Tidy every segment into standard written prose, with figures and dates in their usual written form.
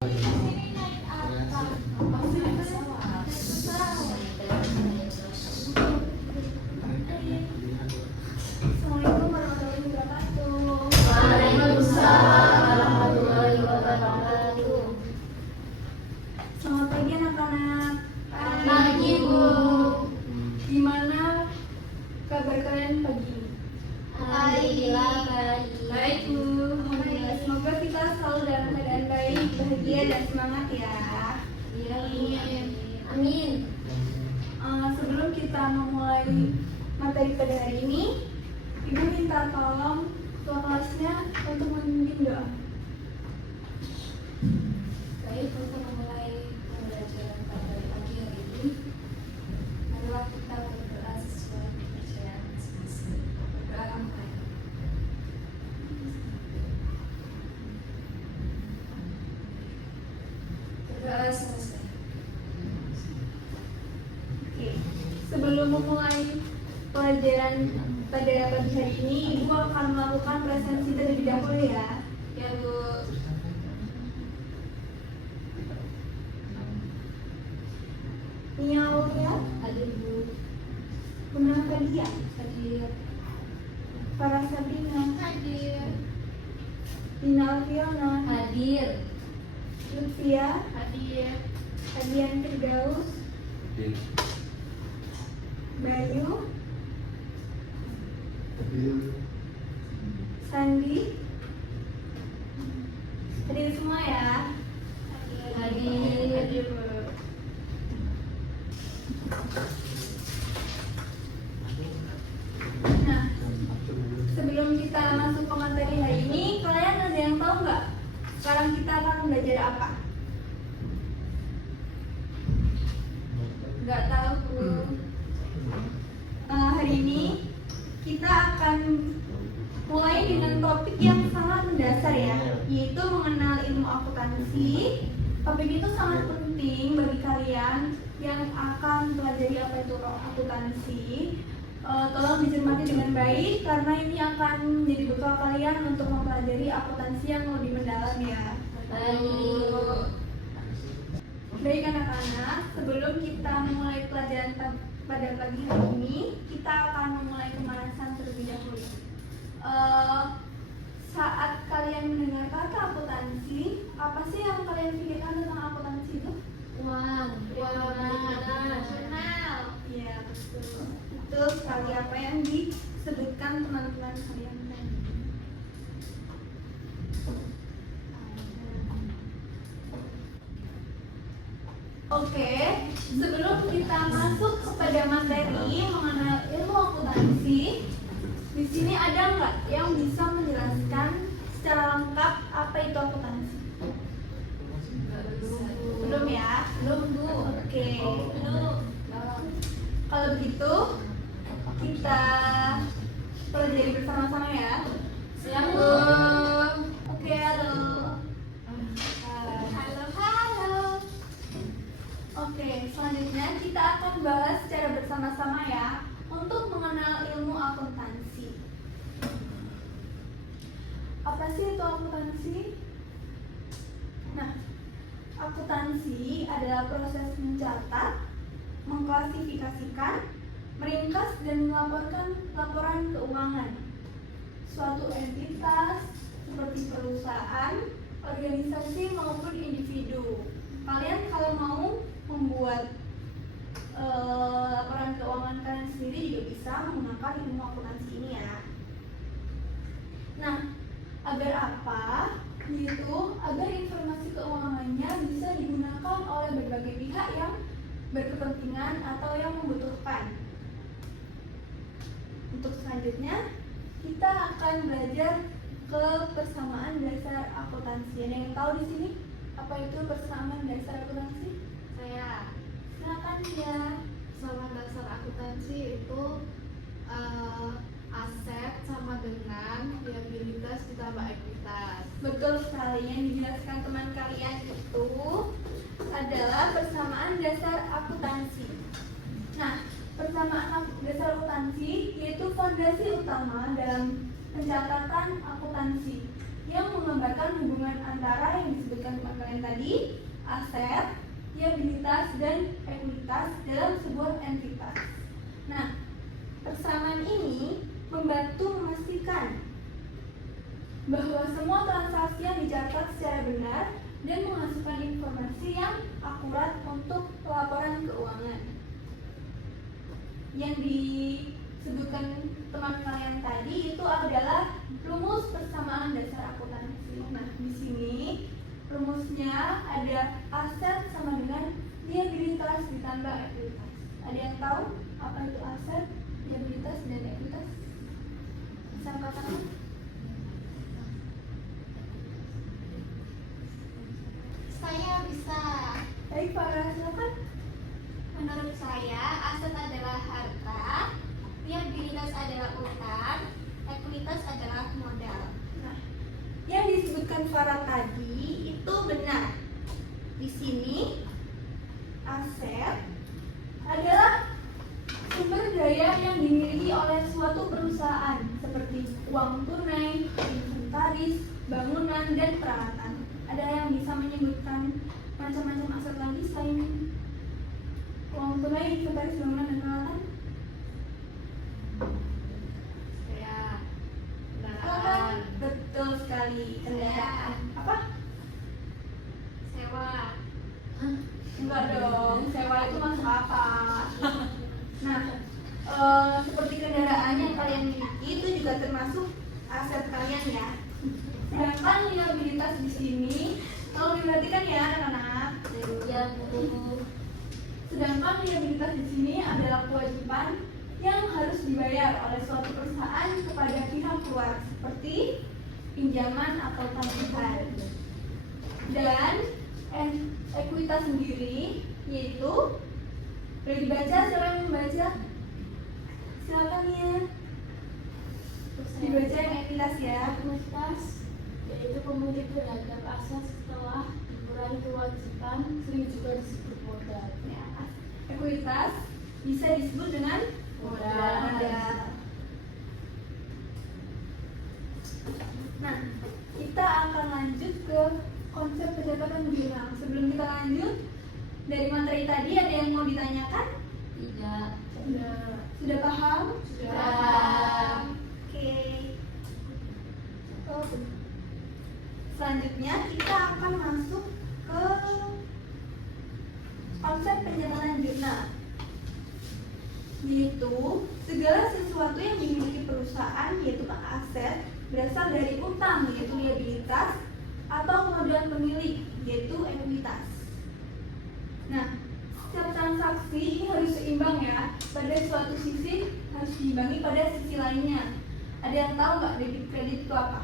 Assalamualaikum warahmatullahi wabarakatuh. Waalaikumsalam warahmatullahi wabarakatuh. Selamat pagi anak-anak. Pagi, Bu. Gimana kabar kalian pagi ini? Alhamdulillah baik. Baik, Bu. Alhamdulillah. Semoga kita selalu dalam keadaan baik, bahagia dan semangat ya. Amin. Amin. Sebelum kita memulai materi pada hari ini, Ibu minta tolong ketua kelasnya untuk memimpin doa. Baik, untuk memulai pembelajaran pada pagi hari ini, marilah kita berdoa sesuai kepercayaan masing-masing. Berdoa mulai. Berdoa selesai. Oke. Sebelum memulai pelajaran pada pagi hari ini, Ibu akan melakukan presensi terlebih dahulu ya. Ya, Bu. Nia Aulia, Hadir, Bu. Bunda Fadia, Hadir. Farah Sabrina, Hadir. Dina Alfiona, Hadir. Lutfia, Hadir. Adian Firdaus, Bayu, Sandi. Hadir semua ya. Hadir. Nah, sebelum kita masuk ke materi hari ini, kalian ada yang tahu nggak? Sekarang kita akan belajar apa? Nggak tahu, Bu. Hari ini kita akan mulai dengan topik yang sangat mendasar ya, yaitu mengenal ilmu akuntansi. Topik itu sangat penting bagi kalian yang akan pelajari apa itu akuntansi. Tolong dicermati dengan baik karena ini akan menjadi bekal kalian untuk mempelajari akuntansi yang lebih mendalam ya. Baik anak-anak, sebelum kita memulai pelajaran pada pagi hari ini, kita akan memulai pemanasan terlebih dahulu. Saat kalian mendengar kata akuntansi, apa sih yang kalian pikirkan tentang akuntansi itu? Uang. Jurnal. Iya, betul. Betul sekali apa yang disebutkan teman-teman kalian tadi. Oke, sebelum kita masuk kepada materi mengenal ilmu akuntansi, di sini ada nggak yang bisa menjelaskan secara lengkap apa itu akuntansi? Belum ya? Belum, Bu. Oke. Belum. Kalau begitu, kita pelajari bersama-sama ya. Siap, Bu. Oke, halo. Halo. Oke, selanjutnya kita akan bahas secara bersama-sama ya untuk mengenal ilmu akuntansi. Apa sih itu akuntansi? Nah, akuntansi adalah proses mencatat, mengklasifikasikan, meringkas dan melaporkan laporan keuangan suatu entitas seperti perusahaan, organisasi maupun individu. Kalian kalau mau membuat laporan keuangan kalian sendiri juga bisa menggunakan ilmu akuntansi ini ya. Nah, agar apa? Yaitu agar informasi keuangannya bisa digunakan oleh berbagai pihak yang berkepentingan atau yang membutuhkan. Untuk selanjutnya, kita akan belajar ke persamaan dasar akuntansi. Ada yang tahu di sini apa itu persamaan dasar akuntansi? Saya. Silakan ya. Persamaan dasar akuntansi itu aset sama dengan liabilitas ditambah ekuitas. Betul sekali, yang dijelaskan teman kalian itu adalah persamaan dasar akuntansi. Nah, persamaan dasar akuntansi yaitu fondasi utama dalam pencatatan akuntansi yang menggambarkan hubungan antara yang disebutkan teman kalian tadi, aset, liabilitas, dan ekuitas dalam sebuah entitas. Nah, persamaan ini membantu memastikan bahwa semua transaksi yang dicatat secara benar dan menghasilkan informasi yang akurat untuk pelaporan keuangan. Yang disebutkan teman kalian tadi itu adalah rumus persamaan dasar akuntansi. Nah, di sini rumusnya ada aset sama dengan liabilitas ditambah ekuitas. Ada yang tahu apa itu aset, liabilitas, dan ekuitas? Bisa angkat tangan? Saya bisa. Baik, Farah, silakan. Menurut saya, aset adalah harta, liabilitas adalah utang, ekuitas adalah modal. Nah, yang disebutkan Farah tadi itu benar. Di sini aset adalah sumber daya yang dimiliki oleh suatu perusahaan seperti uang tunai, inventaris, bangunan, dan peralatan. Ada yang bisa menyebutkan macam-macam aset lagi selain uang tunai, inventaris, bangunan, dan peralatan? Ya, Silakan. Betul sekali, kendaraan. Apa? Sewa. Enggak dong, sewa itu masuk apa? Nah, seperti kendaraan yang kalian miliki itu juga termasuk aset kalian ya. Sedangkan liabilitas di sini, kalau diperhatikan ya anak-anak. Ya, Bu. Sedangkan liabilitas di sini adalah kewajiban yang harus dibayar oleh suatu perusahaan kepada pihak luar seperti pinjaman atau tagihan. Dan ekuitas sendiri yaitu boleh dibaca, siapa yang membaca? Silakan ya. Dibaca yang ekuitas ya. Ekuitas yaitu pemilik terhadap aset setelah dikurangi kewajiban, sering juga disebut modal. Ya, ekuitas bisa disebut dengan modal. Nah, kita akan lanjut ke konsep pencatatan jurnal. Sebelum kita lanjut, dari materi tadi ada yang mau ditanyakan? Tidak. Sudah paham? Sudah. Oke. Oh, selanjutnya kita akan masuk ke konsep pencatatan jurnal, yaitu segala sesuatu yang dimiliki perusahaan yaitu aset berasal dari utang yaitu liabilitas atau modal pemilik yaitu ekuitas. Nah, setiap transaksi ini harus seimbang ya, pada suatu sisi harus diimbangi pada sisi lainnya. Ada yang tahu nggak debit kredit itu apa?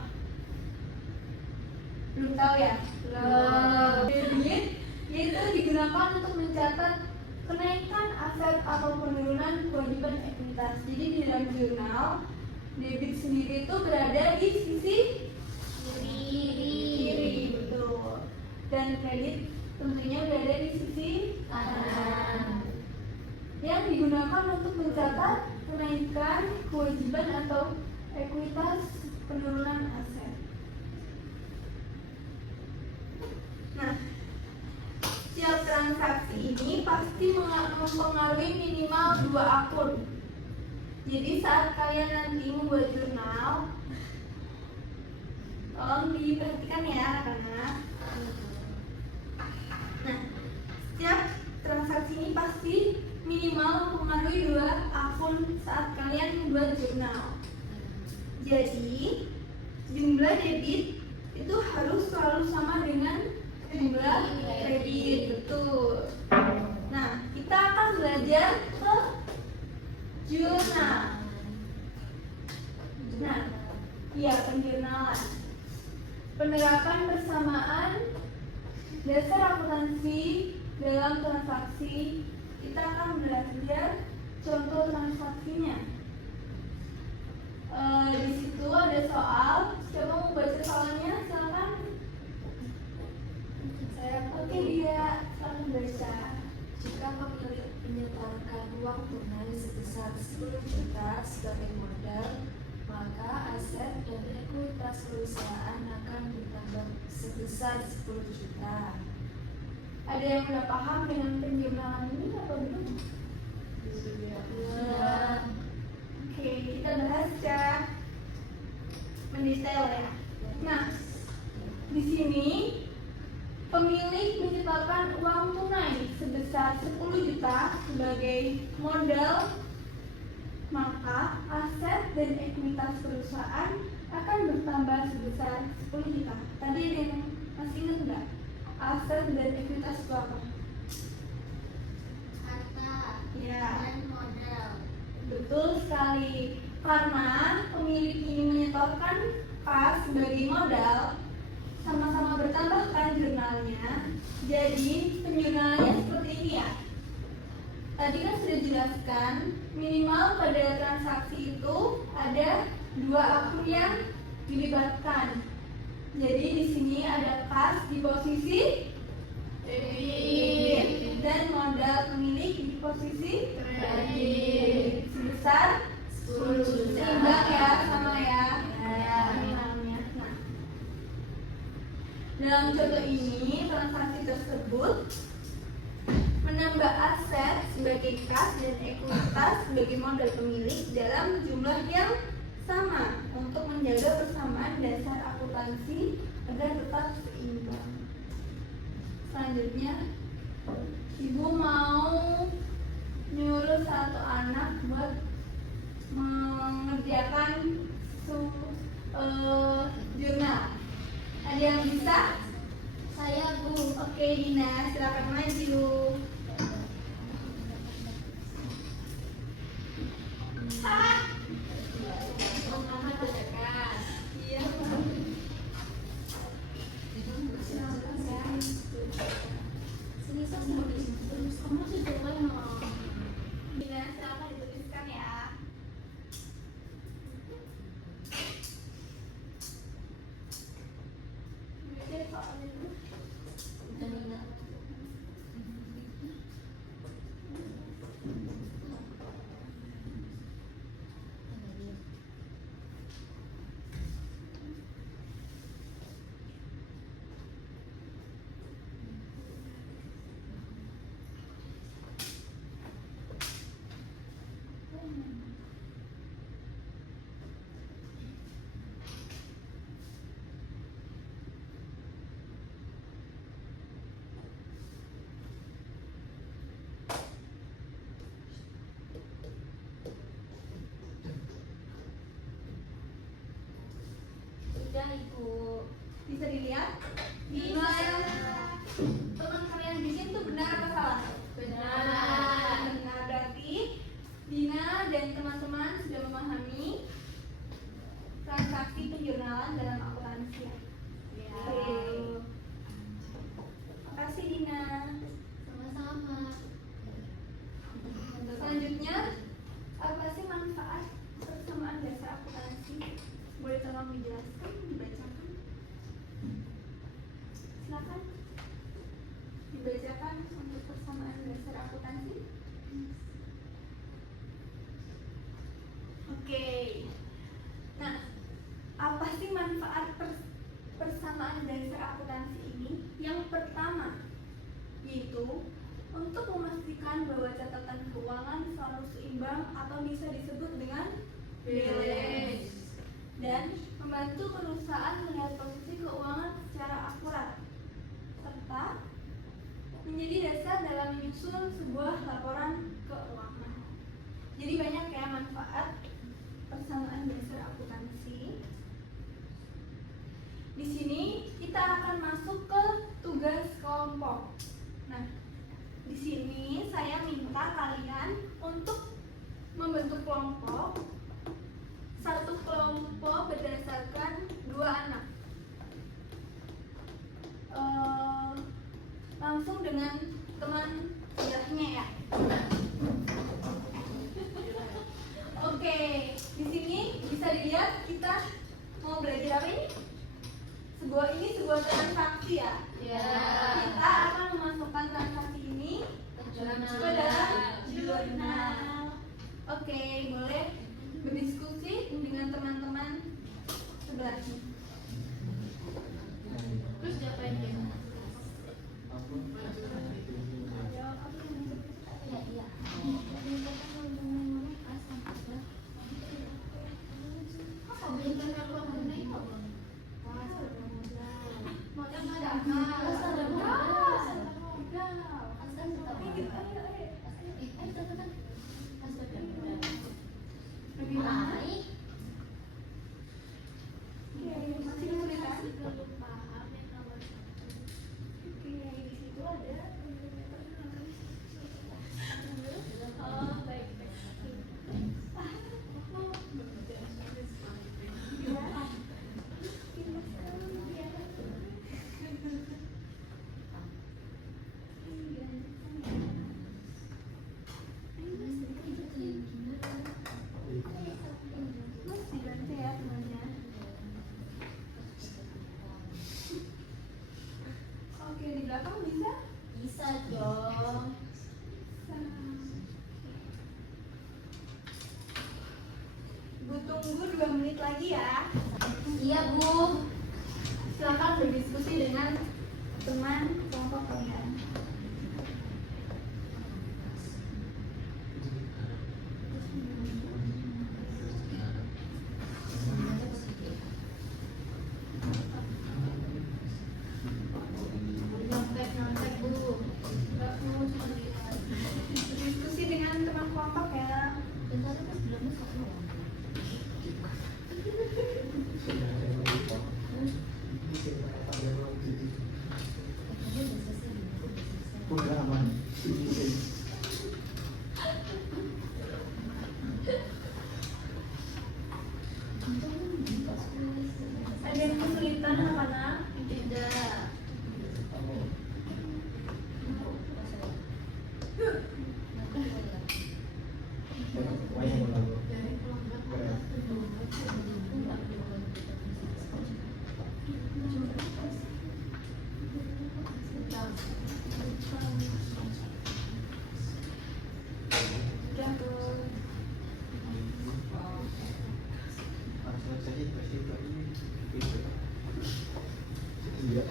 Belum tahu ya? Belum. Debit yaitu digunakan untuk mencatat kenaikan aset atau penurunan kewajiban ekuitas. Jadi di dalam jurnal debit sendiri itu berada di sisi kiri, betul. Dan kredit tentunya berada di sisi kanan. Yang digunakan untuk mencatat kenaikan kewajiban atau ekuitas penurunan aset. Nah, setiap transaksi ini pasti mempengaruhi minimal 2 akun. Jadi saat kalian nanti membuat jurnal, tolong diperhatikan ya anak-anak. Nah, setiap transaksi ini pasti minimal mempengaruhi 2 akun saat kalian membuat jurnal. Jadi jumlah debit itu harus selalu sama dengan jumlah kredit, betul. Nah, kita akan belajar ke jurnal. Nah, iya, penjurnalan. Penerapan persamaan dasar akuntansi dalam transaksi. Kita akan belajar contoh transaksinya. Di situ ada soal. Siapa mau baca soalnya? Silakan. Oke, dia silakan baca. Jika pemilik menyetorkan uang tunai sebesar 10 juta sebagai modal, maka aset dan ekuitas perusahaan akan bertambah sebesar 10 juta. Ada yang udah paham dengan penjumlahan ini atau belum? Sudah. Oke, kita bahas secara mendetail ya. Nah, di sini pemilik menyetorkan uang tunai sebesar 10 juta sebagai modal, maka aset dan ekuitas perusahaan akan bertambah sebesar 10 juta. Tadi ada yang masih ingat nggak? Aset dan ekuitas itu apa? Harta Ya, dan modal. betul sekali. Karena pemilik ini menyetorkan kas sebagai modal, sama-sama bertambah kan jurnalnya. Jadi penjurnalannya seperti ini ya. Tadi kan sudah jelaskan minimal pada transaksi itu ada 2 akun yang dilibatkan. Jadi di sini ada kas di posisi debit dan modal pemilik di posisi kredit sebesar 10 juta. Seimbang ya, sama ya. Ini namanya. Nah, dalam contoh ini transaksi tersebut menambah aset sebagai kas dan ekuitas sebagai modal pemilik dalam jumlah yang sama untuk menjaga persamaan dasar akuntansi agar tetap seimbang. Selanjutnya, ibu mau nyuruh satu anak buat mengerjakan jurnal. Ada yang bisa? Saya Bu. Oke Dina, silakan maju. Iya. Sini saya Kamu sih keren Dina, silakan dituliskan ya. Baca soalnya dulu. Sudah Ibu. Bisa dilihat? Bisa. Teman kalian bikin tuh benar apa salah? Benar. Benar, berarti Dina dan teman-teman sudah memahami transaksi penjurnalan dalam akuntansi ya. Ya. Oke. Makasih Dina. Sama-sama. Selanjutnya, apa sih manfaat persamaan dasar akuntansi? Boleh tolong dijelaskan, dibacakan? Silakan dibacakan untuk persamaan dasar akuntansi. Oke. Nah, apa sih manfaat persamaan dasar akuntansi ini? Yang pertama, yaitu untuk memastikan bahwa catatan keuangan selalu seimbang atau bisa disebut dengan balance, dan membantu perusahaan melihat posisi keuangan secara akurat, serta menjadi dasar dalam menyusun sebuah laporan keuangan. Jadi banyak ya manfaat persamaan dasar akuntansi. Di sini kita akan masuk ke tugas kelompok. Nah, di sini saya minta kalian untuk membentuk kelompok. Satu kelompok berdasarkan 2 anak. Langsung dengan teman sebelahnya ya. Oke, di sini bisa dilihat kita mau belajar apa ini? Sebuah transaksi ya. Ya. Kita akan memasukkan transaksi ini ke dalam jurnal. Oke, boleh berdiskusi dengan teman-teman sebelah nih. Terus diapain gitu? Bagaimana? Iya, masih kesulitan. Oke, di situ ada. Oh, baik. Mas dibantu ya temannya. Oke, di belakang bisa? Bisa dong. Bu tunggu 2 menit lagi ya. Iya, Bu. Silakan berdiskusi dengan teman kelompok kalian. Nyontek, Bu. Berdiskusi dengan teman kelompok ya. Udah aman. Ada yang kesulitan anak-anak? Tidak. Udah tuh. Iya.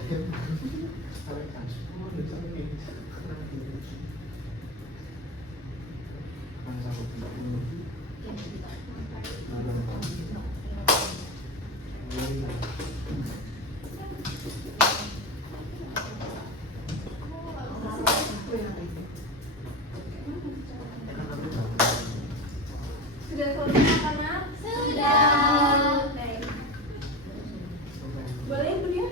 Sudah selesai anak-anak? Sudah. Baik. Boleh Bu ya?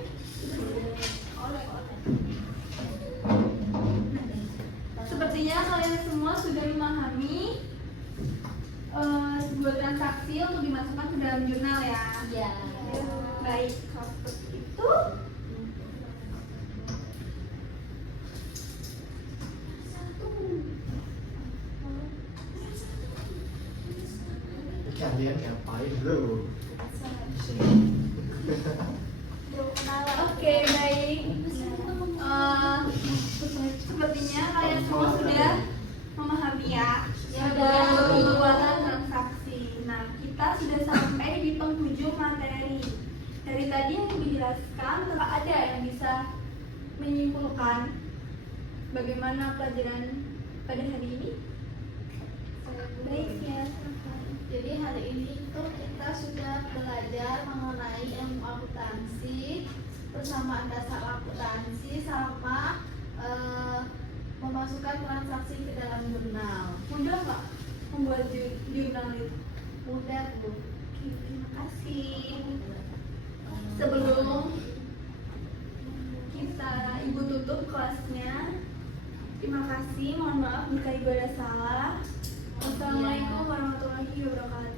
Sepertinya kalian semua sudah memahami sebuah transaksi untuk dimasukkan ke dalam jurnal ya. Iya. Baik, kalau seperti itu. Kalian ngapain bro? Oke, baik. Sepertinya kalian semua sudah memahami ya pembuatan transaksi. Nah, kita sudah sampai di penghujung materi. Dari tadi yang dijelaskan, telah ada yang bisa menyimpulkan bagaimana pelajaran pada hari ini? Baik ya. Jadi hari ini itu kita sudah belajar mengenai ilmu akuntansi, persamaan dasar akuntansi, sama memasukkan transaksi ke dalam jurnal. Mudah nggak membuat jurnal itu? Mudah, Bu. Oke, terima kasih. Sebelum kita Ibu tutup kelasnya, terima kasih. Mohon maaf jika Ibu ada salah. Wassalamualaikum warahmatullahi wabarakatuh.